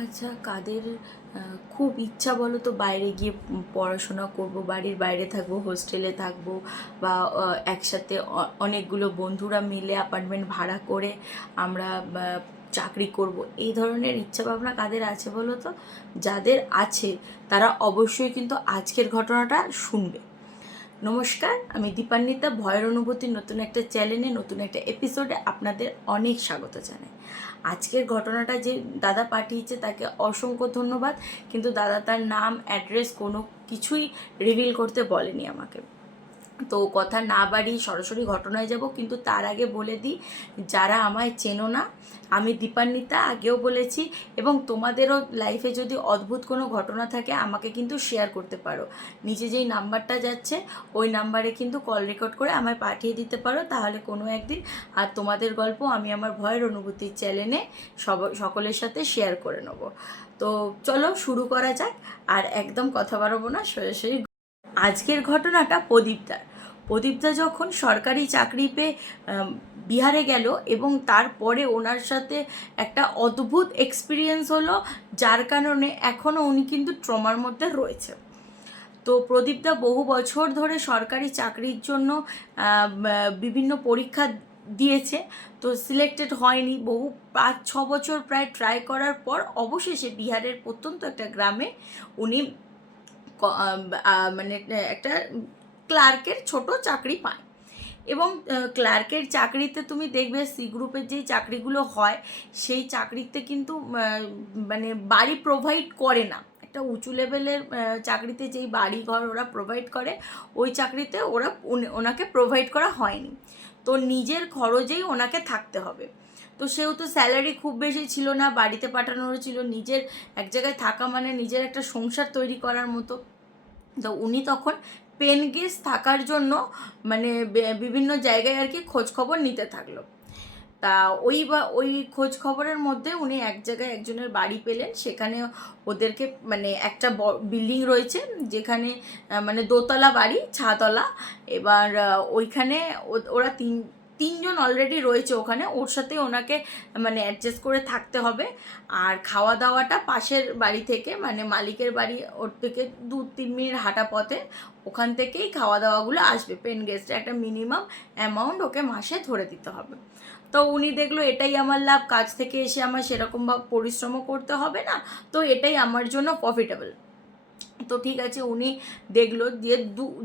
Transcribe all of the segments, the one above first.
আচ্ছা কাদের খুব ইচ্ছা বলো তো বাইরে গিয়ে পড়াশোনা করব, বাড়ির বাইরে থাকব, হোস্টেলে থাকব বা একসাথে অনেকগুলো বন্ধুরা মিলে অ্যাপার্টমেন্ট ভাড়া করে আমরা চাকরি করব। এই ধরনের ইচ্ছা ভাবনা কাদের আছে বলো তো? যাদের আছে, তারা অবশ্যই কিন্তু আজকের ঘটনাটা শুনবে। নমস্কার, আমি দীপান্বিতা, ভয়ের অনুভূতির নতুন একটা চ্যানেলে, নতুন একটা এপিসোডে আপনাদের অনেক স্বাগত জানাই। আজকের ঘটনাটা যে দাদা পাঠিয়েছে তাকে অসংখ্য ধন্যবাদ, কিন্তু দাদা তার নাম, অ্যাড্রেস কোনো কিছুই রিভিল করতে বলেনি আমাকে। তো কথা না বাড়ি সরাসরি ঘটনায় যাব, কিন্তু তার আগে বলে দিই, যারা আমায় চেনো না, আমি দীপান্বিতা আগেও বলেছি, এবং তোমাদেরও লাইফে যদি অদ্ভুত কোনো ঘটনা থাকে, আমাকে কিন্তু শেয়ার করতে পারো। নিচে যেই নাম্বারটা যাচ্ছে, ওই নাম্বারে কিন্তু কল রেকর্ড করে আমায় পাঠিয়ে দিতে পারো। তাহলে কোনো একদিন, আর তোমাদের গল্প আমি আমার ভয়ের অনুভূতির চ্যানেলে সব, সকলের সাথে শেয়ার করে নেব। তো চলো শুরু করা যাক, আর একদম কথা বাড়াবো না সরাসরি আজকের ঘটনাটা প্রদীপদার। প্রদীপদা যখন সরকারি চাকরি পেয়ে বিহারে গেল এবং তারপরে ওনার সাথে একটা অদ্ভুত এক্সপিরিয়েন্স হলো, যার কারণে এখনও উনি কিন্তু ট্রমার মধ্যে রয়েছে। তো প্রদীপদা বহু বছর ধরে সরকারি চাকরির জন্য বিভিন্ন পরীক্ষা দিয়েছে, তো সিলেক্টেড হয়নি। বহু পাঁচ, ছ বছর প্রায় ট্রাই করার পর অবশেষে বিহারের প্রত্যন্ত একটা গ্রামে উনি মানে একটা ক্লার্কের ছোট চাকরি পায়। এবং ক্লার্কের চাকরিতে তুমি দেখবে সি গ্রুপের যেই চাকরিগুলো হয়, সেই চাকরিতে কিন্তু মানে বাড়ি প্রোভাইড করে না। একটা উঁচু লেভেলের চাকরিতে যেই বাড়ি ঘর ওরা প্রোভাইড করে, ওই চাকরিতে ওরা ওনাকে প্রোভাইড করা হয়নি। তো নিজের খরচেই ওনাকে থাকতে হবে। তো সেহেতু স্যালারি খুব বেশি ছিল না, বাড়িতে পাঠানোরও ছিল, নিজের এক জায়গায় থাকা মানে নিজের একটা সংসার তৈরি করার মতো। তো উনি তখন পেন গেস্ট থাকার জন্য মানে বিভিন্ন জায়গায় আর কি খোঁজ খবর নিতে থাকল। তা ওই বা, ওই খোঁজ খবরের মধ্যে উনি এক জায়গায় একজনের বাড়ি পেলেন। সেখানে ওদেরকে মানে একটা বিল্ডিং রয়েছে যেখানে মানে দোতলা বাড়ি ছাতলা এবার ওইখানে ওরা তিন তিনজন অলরেডি রয়েছে ওখানে। ওর সাথে ওনাকে মানে অ্যাডজাস্ট করে থাকতে হবে। আর খাওয়া দাওয়াটা পাশের বাড়ি থেকে মানে মালিকের বাড়ি ওর থেকে দু তিন মিনিট হাঁটা পথে ওখান থেকেই খাওয়া দাওয়াগুলো আসবে পেন গেস্টে একটা মিনিমাম অ্যামাউন্ট ওকে মাসে ধরে দিতে হবে। তো উনি দেখল এটাই আমার লাভ, কাজ থেকে এসে আমার সেরকমভাবে পরিশ্রমও করতে হবে না, তো এটাই আমার জন্য প্রফিটেবল তো ঠিক আছে, উনি দেখল যে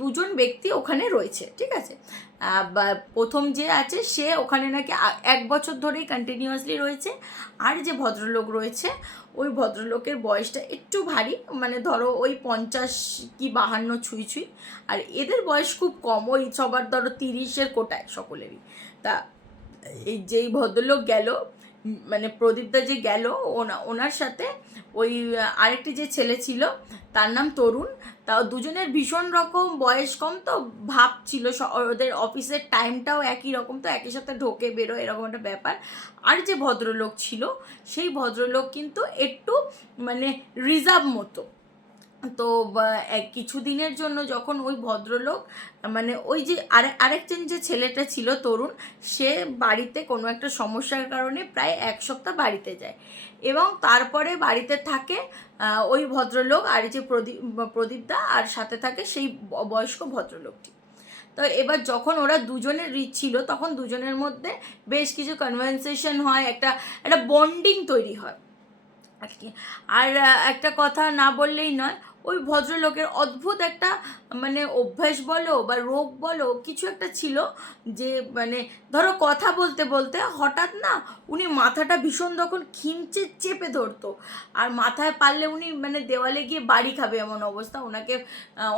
দুজন ব্যক্তি ওখানে রয়েছে, ঠিক আছে? প্রথম যে আছে, সে ওখানে নাকি এক বছর ধরেই কন্টিনিউয়াসলি রয়েছে। আর যে ভদ্রলোক রয়েছে, ওই ভদ্রলোকের বয়সটা একটু ভারী। মানে ধরো ওই পঞ্চাশ কি বাহান্ন ছুঁই ছুঁই। আর এদের বয়স খুব কম, ওই সবার ধরো তিরিশের কোটায় সকলেরই। তা এই যেই ভদ্রলোক গেল মানে প্রদীপদা যে গেল, ওনা, ওনার সাথে ওই আরেকটি যে ছেলে ছিল, তার নাম তরুণ। তাও দুজনের ভীষণ রকম বয়স কম তো, ভাব ছিল ওদের অফিসের টাইমটাও একই রকম তো একই সাথে ঢোকে বেরো এরকম একটা ব্যাপার। আর যে ভদ্রলোক ছিল, সেই ভদ্রলোক কিন্তু একটু মানে রিজার্ভ মতো। তো কিছু দিনের জন্য যখন ওই ভদ্রলোক মানে ওই যে আরে, আরেকজন যে ছেলেটা ছিল তরুণ, সে বাড়িতে কোনো একটা সমস্যার কারণে প্রায় এক সপ্তাহ বাড়িতে যায়। এবং তারপরে বাড়িতে থাকে ওই ভদ্রলোক আর যে প্রদীপ প্রদীপদা আর সাথে থাকে সেই বয়স্ক ভদ্রলোকটি। তো এবার যখন ওরা দুজনের রিচ ছিল, তখন দুজনের মধ্যে বেশ কিছু কনভারসেশন হয়, একটা একটা বন্ডিং তৈরি হয়। আর কি, আর একটা কথা না বললেই নয় ওই ভদ্রলোকের অদ্ভুত একটা মানে অভ্যাস বলো বা রোগ বলো, কিছু একটা ছিল যে মানে ধরো কথা বলতে বলতে হঠাৎ না উনি মাথাটা ভীষণ তখন খিমচে চেপে ধরতো। আর মাথায় পারলে উনি মানে দেওয়ালে গিয়ে বাড়ি খাবে এমন অবস্থা। ওনাকে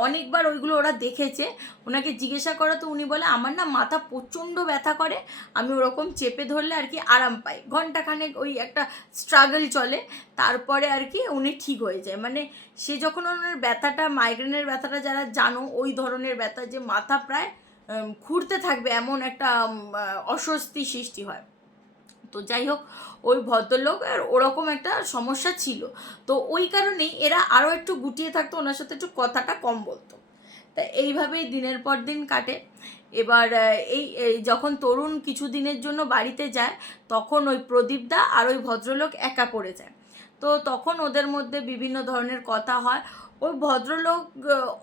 অনেকবার ওইগুলো ওরা দেখেছে। ওনাকে জিজ্ঞাসা করা তো উনি বলে, আমার না মাথা প্রচণ্ড ব্যথা করে। আমি ওরকম চেপে ধরলে আর কি আরাম পাই। ঘন্টাখানেক ওই একটা স্ট্রাগল চলে। তারপরে আর কি উনি ঠিক হয়ে যায়। মানে সে যখন ওনার ব্যথাটা মাইগ্রেনের ব্যথাটা যারা জানো, ওই ধরনের ব্যথা যে মাথা প্রায় ঘুরতে থাকবে এমন একটা অস্বস্তি সৃষ্টি হয়। তো যাই হোক, ওই ভদ্রলোক আর ওরকম একটা সমস্যা ছিল। তো ওই কারণেই এরা আরও একটু গুটিয়ে থাকতো, ওনার সাথে একটু কথাটা কম বলতো। তা এইভাবেই দিনের পর দিন কাটে। এবার এই যখন তরুণ কিছু দিনের জন্য বাড়িতে যায়, তখন ওই প্রদীপদা আর ওই ভদ্রলোক একা পড়ে যায়। তো তখন ওদের মধ্যে বিভিন্ন ধরনের কথা হয়। ওই ভদ্রলোক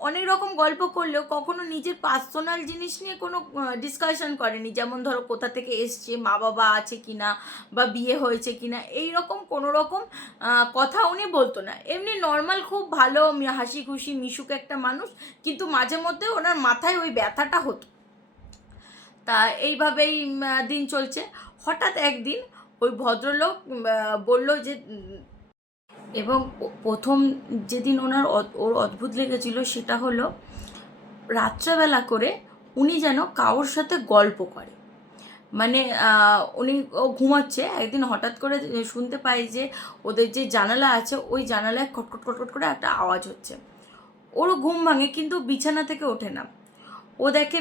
অনেক রকম গল্প করলেও কখনো নিজের পার্সোনাল জিনিস নিয়ে কোনো ডিসকাশন করেনি। যেমন ধরো কোথা থেকে এসছে মা বাবা আছে কি না বা বিয়ে হয়েছে কিনা এই রকম কোনো রকম কথা উনি বলতো না। এমনি নর্মাল খুব ভালো হাসি খুশি মিশুক একটা মানুষ, কিন্তু মাঝে মধ্যে ওনার মাথায় ওই ব্যথাটা হতো। তা এইভাবেই দিন চলছে। হঠাৎ একদিন ওই ভদ্রলোক বলল যে এবং প্রথম যেদিন ওনার ওর অদ্ভুত লেগেছিল সেটা হলো রাত্রেবেলা করে উনি যেন কারোর সাথে গল্প করে। মানে উনি, ও ঘুমাচ্ছে, একদিন হঠাৎ করে শুনতে পাই যে ওদের যে জানালা আছে, ওই জানালায় খটখট খটখট করে একটা আওয়াজ হচ্ছে। ওরও ঘুম ভাঙে, কিন্তু বিছানা থেকে ওঠে না। ও দেখে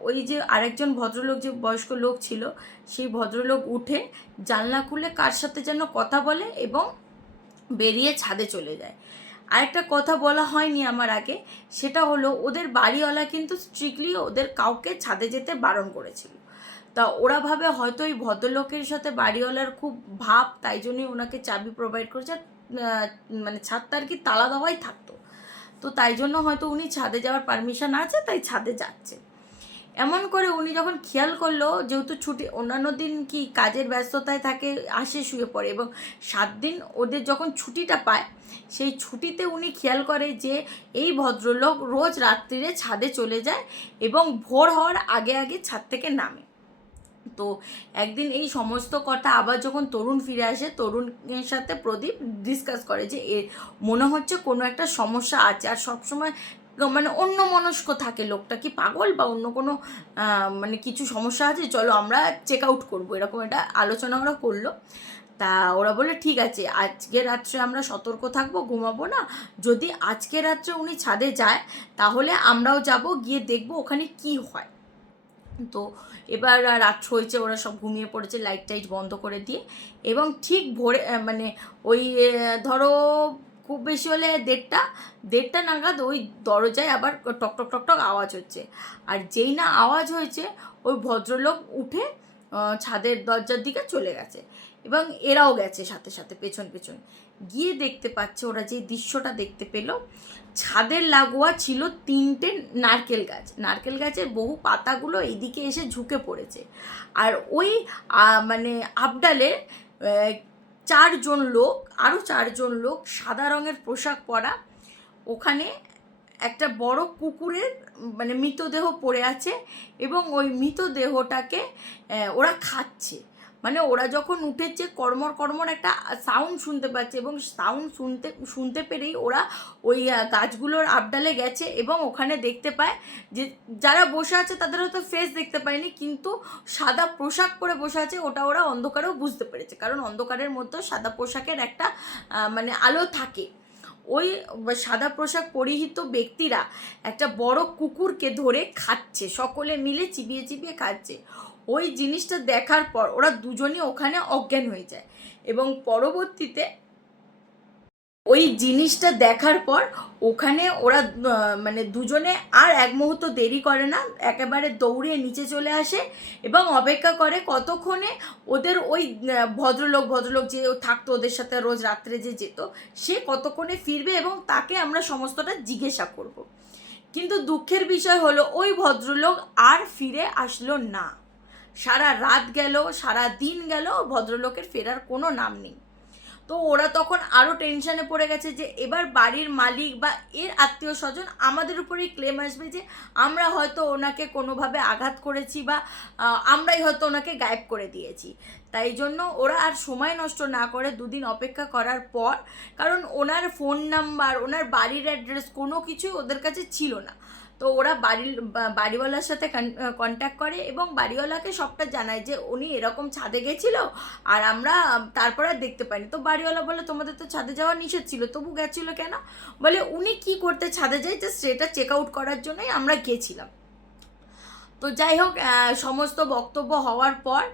ওই যে আরেকজন ভদ্রলোক, যে বয়স্ক লোক ছিল, সেই ভদ্রলোক উঠে জানলা খুলে কার সাথে যেন কথা বলে এবং বেরিয়ে ছাদে চলে যায়। আরেকটা কথা বলা হয়নি আমার আগে, সেটা হলো ওদের বাড়িওয়ালা কিন্তু স্ট্রিক্টলি ওদের কাউকে ছাদে যেতে বারণ করেছিল। তা ওরা ভাবে হয়তো এই ভদ্রলোকের সাথে বাড়িওয়ালার খুব ভাব, তাই জন্যই ওনাকে চাবি প্রোভাইড করেছে মানে ছাদটা আর কি তালা দেওয়াই থাকতো। তো তাই জন্য হয়তো উনি ছাদে যাওয়ার পারমিশন আছে, তাই ছাদে যাচ্ছে। এমন করে উনি যখন খেয়াল করল, যেহেতু ছুটি, অন্যান্য দিন কি কাজের ব্যস্ততায় থাকে, আসে শুয়ে পড়ে এবং সাত দিন ওদের যখন ছুটিটা পায়, সেই ছুটিতে উনি খেয়াল করে যে এই ভদ্রলোক রোজ রাত্রিরে ছাদে চলে যায় এবং ভোর হওয়ার আগে আগে ছাদ থেকে নামে। তো একদিন এই সমস্ত কথা আবার যখন তরুণ ফিরে আসে, তরুণের সাথে প্রদীপ ডিসকাস করে যে এ মনে হচ্ছে কোনো একটা সমস্যা আছে। আর সবসময় মানে অন্য মনস্ক থাকে লোকটা। কি পাগল বা অন্য কোনো মানে কিছু সমস্যা আছে? চলো আমরা চেক আউট করব। এরকম একটা আলোচনা ওরা করল। তা ওরা বলে ঠিক আছে, আজকে রাত্রে আমরা সতর্ক থাকব, ঘুমাবো না। যদি আজকে রাত্রে উনি ছাদে যায়, তাহলে আমরাও যাব, গিয়ে দেখব ওখানে কি হয়। তো এবার রাত হয়েছে, ওরা সব ঘুমিয়ে পড়েছে লাইট টাইট বন্ধ করে দিয়ে। এবং ঠিক ভোরে মানে ওই ধরো খুব বেশি হলে দেড়টা দেড়টা নাগাদ ওই দরজায় আবার টক টক টক টক আওয়াজ হচ্ছে। আর যেই না আওয়াজ হয়েছে, ওই ভদ্রলোক উঠে ছাদের দরজার দিকে চলে গেছে এবং এরাও গেছে সাথে সাথে, পেছন পেছন। গিয়ে দেখতে পাচ্ছে ওরা যে দৃশ্যটা দেখতে পেল, ছাদের লাগোয়া ছিল তিনটে নারকেল গাছ। নারকেল গাছের বহু পাতাগুলো এইদিকে এসে ঝুঁকে পড়েছে। আর ওই মানে আবডালে চারজন লোক আরও চারজন লোক সাদা রঙের পোশাক পরা। ওখানে একটা বড় কুকুরের মানে মৃতদেহ পড়ে আছে এবং ওই মৃতদেহটাকে ওরা খাচ্ছে। মানে ওরা যখন উঠেছে কর্মর কর্মর একটা সাউন্ড শুনতে পাচ্ছে এবং সাউন্ড শুনতে শুনতে পেরেই ওরা ওই গাছগুলোর আবডালে গেছে এবং ওখানে দেখতে পায় যে যারা বসে আছে তাদের হয়তো ফেস দেখতে পায়নি কিন্তু সাদা পোশাক পরে বসে আছে ওটা ওরা অন্ধকারেও বুঝতে পেরেছে। কারণ অন্ধকারের মধ্যেও সাদা পোশাকের একটা মানে আলো থাকে। ওই সাদা পোশাক পরিহিত ব্যক্তিরা একটা বড় কুকুরকে ধরে খাচ্ছে। সকলে মিলে চিবিয়ে চিবিয়ে খাচ্ছে। ওই জিনিসটা দেখার পর ওরা দুজনই ওখানে অজ্ঞান হয়ে যায় এবং পরবর্তীতে ওই জিনিসটা দেখার পর ওখানে ওরা মানে দুজনে আর এক মুহূর্ত দেরি করে না, একেবারে দৌড়ে নিচে চলে আসে এবং অপেক্ষা করে কতক্ষণে ওদের ওই ভদ্রলোক ভদ্রলোক যে থাকতো ওদের সাথে রোজ রাত্রে যে যেত, সে কতক্ষণে ফিরবে এবং তাকে আমরা সমস্তটা জিজ্ঞাসা করব। কিন্তু দুঃখের বিষয় হলো ওই ভদ্রলোক আর ফিরে আসলো না সারা রাত গেল, সারা দিন গেল, ভদ্রলোকের ফেরার কোনো নাম নেই। তো ওরা তখন আরও টেনশনে পড়ে গেছে যে এবার বাড়ির মালিক বা এর আত্মীয় স্বজন আমাদের উপরেই ক্লেম আসবে যে আমরা হয়তো ওনাকে কোনোভাবে আঘাত করেছি বা আমরাই হয়তো ওনাকে গায়েব করে দিয়েছি। তাই জন্য ওরা আর সময় নষ্ট না করে দুদিন অপেক্ষা করার পর, কারণ ওনার ফোন নাম্বার ওনার বাড়ির অ্যাড্রেস কোনো কিছুই ওদের কাছে ছিল না। তো ওরা বাড়ির বাড়িওয়ালার সাথে কন্ট্যাক্ট করে এবং বাড়িওয়ালাকে সবটা জানায় যে উনি এরকম ছাদে গেছিল আর আমরা আম, তারপর আর দেখতে পাইনি। তো বাড়িওয়ালা বলে তোমাদের তো ছাদে যাওয়া নিষেধ ছিল তবু গেছিল কেন? বলে উনি কি করতে ছাদে যায় জাস্ট সেটা চেক আউট করার জন্যই আমরা গেছিলাম। তো যাই হোক সমস্ত বক্তব্য হওয়ার পর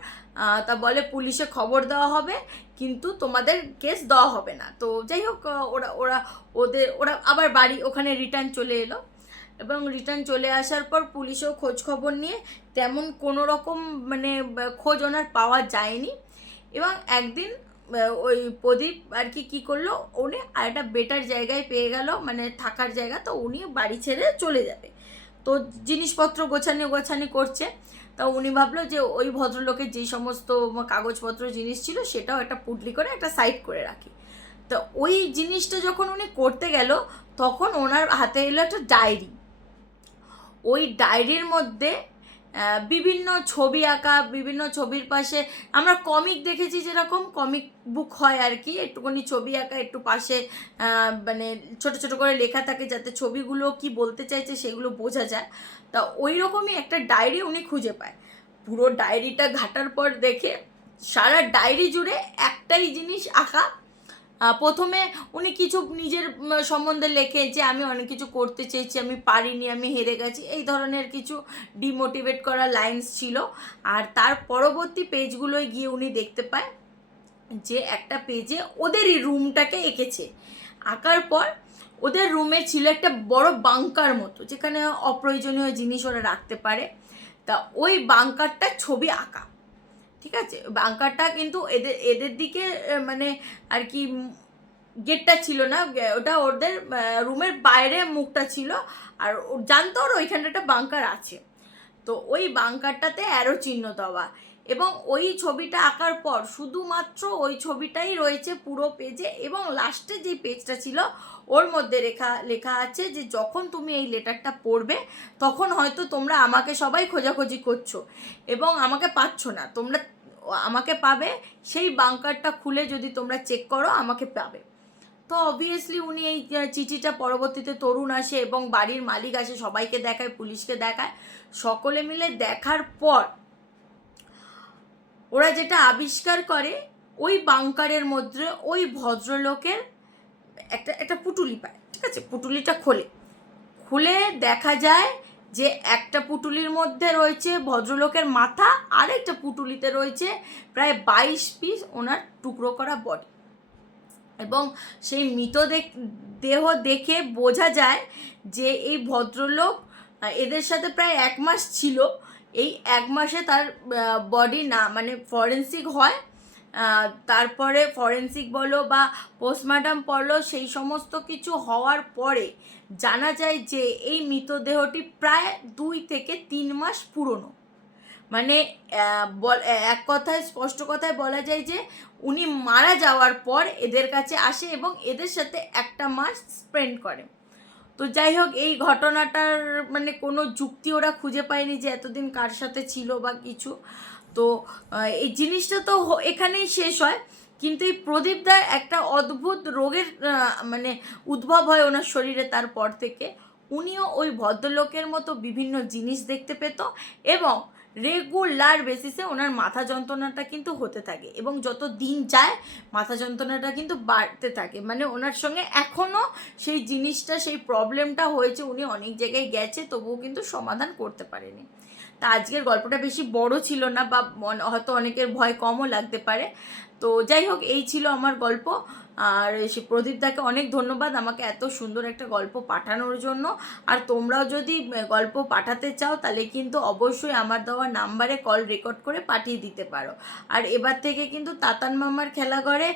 তা বলে পুলিশে খবর দেওয়া হবে কিন্তু তোমাদের কেস দেওয়া হবে না। তো যাই হোক ওরা ওরা ওদের ওরা আবার বাড়ি ওখানে রিটার্ন চলে এলো। এবং রিটার্ন চলে আসার পর পুলিশও খোঁজ খবর নিয়ে তেমন কোনো রকম মানে খোঁজ ওনার পাওয়া যায়নি। এবং একদিন ওই প্রদীপ আর কি, কী করল? উনি আর একটা বেটার জায়গায় পেয়ে গেল মানে থাকার জায়গা, তো উনি বাড়ি ছেড়ে চলে যাবে। তো জিনিসপত্র গোছানি গোছানি করছে। তা উনি ভাবলো যে ওই ভদ্রলোকের যেই সমস্ত কাগজপত্র, জিনিস ছিল, সেটাও একটা পুটলি করে একটা সাইড করে রাখি। তো ওই জিনিসটা যখন উনি করতে গেল, তখন ওনার হাতে এলো একটা ডায়েরি ওই ডায়েরির মধ্যে বিভিন্ন ছবি আঁকা, বিভিন্ন ছবির পাশে, আমরা কমিক দেখেছি যেরকম কমিক বুক হয় আর কি, একটুখানি ছবি আঁকা, একটু পাশে মানে ছোট ছোট করে লেখা থাকে যাতে ছবিগুলো কি বলতে চাইছে সেগুলো বোঝা যায়। তা ওই রকমই একটা ডায়েরি উনি খুঁজে পায়। পুরো ডায়েরিটা ঘাটার পর দেখে সারা ডায়েরি জুড়ে একটাই জিনিস আঁকা প্রথমে উনি কিছু নিজের সম্বন্ধে লেখে যে আমি অনেক কিছু করতে চেয়েছি, আমি পারিনি, আমি হেরে গেছি। এই ধরনের কিছু ডিমোটিভেট করা লাইন্স ছিল। আর তার পরবর্তী পেজগুলোয় গিয়ে উনি দেখতে পায় যে একটা পেজে ওদেরই রুমটাকে এঁকেছে। আঁকার পর ওদের রুমে ছিল একটা বড় বাংকার মতো, যেখানে অপ্রয়োজনীয় জিনিস ওরা রাখতে পারে। তা ওই বাংকারটা ছবি আঁকা। ঠিক আছে? বাংকারটা কিন্তু এদের এদের দিকে মানে আর কি গেটটা ছিল না ওটা ওদের রুমের বাইরে মুখটা ছিল। আর জানতো ওর ওইখানে একটা বাঙ্কার আছে। তো ওই বাঙ্কারটাতে অ্যারো চিহ্ন দেওয়া। এবং ওই ছবিটা আঁকার পর শুধুমাত্র ওই ছবিটাই রয়েছে পুরো পেজে এবং লাস্টে যে পেজটা ছিল, ওর মধ্যে লেখা লেখা আছে যে যখন তুমি এই লেটারটা পড়বে, তখন হয়তো তোমরা আমাকে সবাই খোঁজাখুঁজি করছ। এবং আমাকে পাচ্ছ না। তোমরা আমাকে পাবে, সেই বাংকারটা খুলে যদি তোমরা চেক করো, আমাকে পাবে। তো অবভিয়াসলি উনি এই চিঠিটা পরবর্তীতে তরুণ আসে এবং বাড়ির মালিক আসে, সবাইকে দেখায়, পুলিশকে দেখায়। সকলে মিলে দেখার পর ওরা যেটা আবিষ্কার করে, ওই বাংকারের মধ্যে ওই ভদ্রলোকের একটা একটা পুটুলি পায়, ঠিক আছে? পুটুলিটা খোলে। খুলে দেখা যায় যে একটা পুটুলির মধ্যে রয়েছে ভদ্রলোকের মাথা আর একটা পুটুলিতে রয়েছে প্রায় বাইশ পিস ওনার টুকরো করা বডি এবং সেই মৃত দেহ দেখে বোঝা যায় যে এই ভদ্রলোক এদের সাথে প্রায় এক মাস ছিল। এই এক মাসে তার বডি না মানে ফরেন্সিক হয়। তারপরে ফরেন্সিক বলো বা পোস্টমর্টম পড়ল, সেই সমস্ত কিছু হওয়ার পরে জানা যায় যে এই মৃতদেহটি প্রায় দুই থেকে তিন মাস পুরনো। মানে বল- এক কথায়, স্পষ্ট কথায় বলা যায় যে উনি মারা যাওয়ার পর এদের কাছে আসে এবং এদের সাথে একটা মাস স্পেন্ড করে। তো যাই হোক, এই ঘটনাটার মানে কোনো যুক্তি ওরা খুঁজে পায়নি যে এতদিন কার সাথে ছিল বা কিছু। তো এই জিনিসটা তো এখানেই শেষ হয়। কিন্তু এই প্রদীপদার একটা অদ্ভুত রোগের মানে উদ্ভব হয় ওনার শরীরে তারপর থেকে। উনিও ওই ভদ্রলোকের মতো বিভিন্ন জিনিস দেখতে পেত এবং রেগুলার বেসিসে ওনার মাথা যন্ত্রণাটা কিন্তু হতে থাকে এবং যত দিন যায়, মাথা যন্ত্রণাটা কিন্তু বাড়তে থাকে। মানে ওনার সঙ্গে এখনও সেই জিনিসটা, সেই প্রবলেমটা হয়েছে, উনি অনেক জায়গায় গেছে, তবুও কিন্তু সমাধান করতে পারেনি। তা আজকের গল্পটা বেশি বড় ছিল না বা হয়তো অনেকের ভয় কমও লাগতে পারে। তো যাই হোক, এই ছিল আমার গল্প। আর সে প্রদীপদাকে অনেক ধন্যবাদ আমাকে এত সুন্দর একটা গল্প পাঠানোর জন্য। আর তোমরাও যদি গল্প পাঠাতে চাও, তাহলে কিন্তু অবশ্যই আমার দেওয়া নাম্বারে কল রেকর্ড করে পাঠিয়ে দিতে পারো। আর এবার থেকে কিন্তু তাতান মামার খেলাঘরে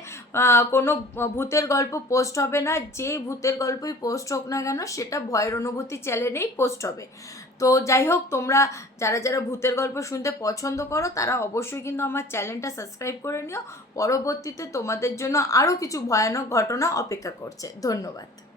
কোনো ভূতের গল্প পোস্ট হবে না। যে ভূতের গল্পই পোস্ট হোক না কেন, সেটা ভয়ের অনুভূতি চ্যানেলেই পোস্ট হবে। তো যাই হোক, তোমরা যারা যারা ভূতের গল্প শুনতে পছন্দ করো, তারা অবশ্যই কিন্তু আমার চ্যানেলটা সাবস্ক্রাইব করে নিও। পরবর্তীতে তোমাদের জন্য আরও কিছু ভয়ানক ঘটনা অপেক্ষা করছে। ধন্যবাদ।